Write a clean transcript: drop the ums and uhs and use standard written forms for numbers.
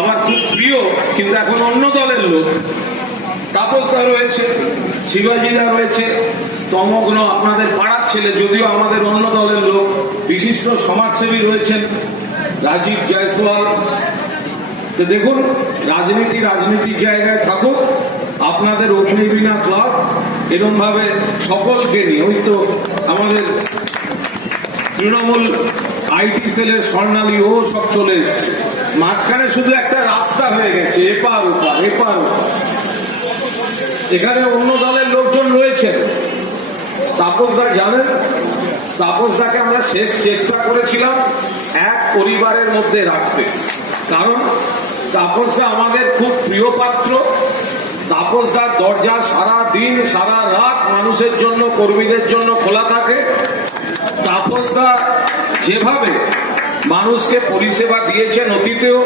আমার খুব প্রিয় কিন্তু এখন অন্য দলের লোক, তাপসদা রয়েছে, শিবাজিদা রয়েছে, তমগ্ন আপনাদের পাড়ার ছেলে, যদিও আমাদের অন্য দলের লোক, বিশিষ্ট সমাজসেবী রয়েছেন রাজীব জয়সওয়াল। তো দেখুন, রাজনীতির জায়গায় থাকুক, আপনাদের অগ্নিবীণা ক্লাব এরকম ভাবে সকলকে নিয়ে, ওই তো আমাদের তৃণমূল আইটি সেলের স্বর্ণালী ও সব চলে এসছে, মাঝখানে শুধু একটা রাস্তা হয়ে গেছে, এপার ওপার এপার ওপার। এখানে অন্য দলের লোকজন রয়েছেন। তাপসদা জানেন, তাপসদাকে আমরা শেষ চেষ্টা করেছিলাম এক পরিবারের মধ্যে রাখতে, কারণ তাপসদা আমাদের খুব প্রিয় পাত্র। তাপসদার দরজা সারা দিন সারা রাত মানুষের জন্য, কর্মীদের জন্য খোলা থাকে। তাপসদা যেভাবে মানুষকে পরিষেবা দিয়েছেন অতীতেও,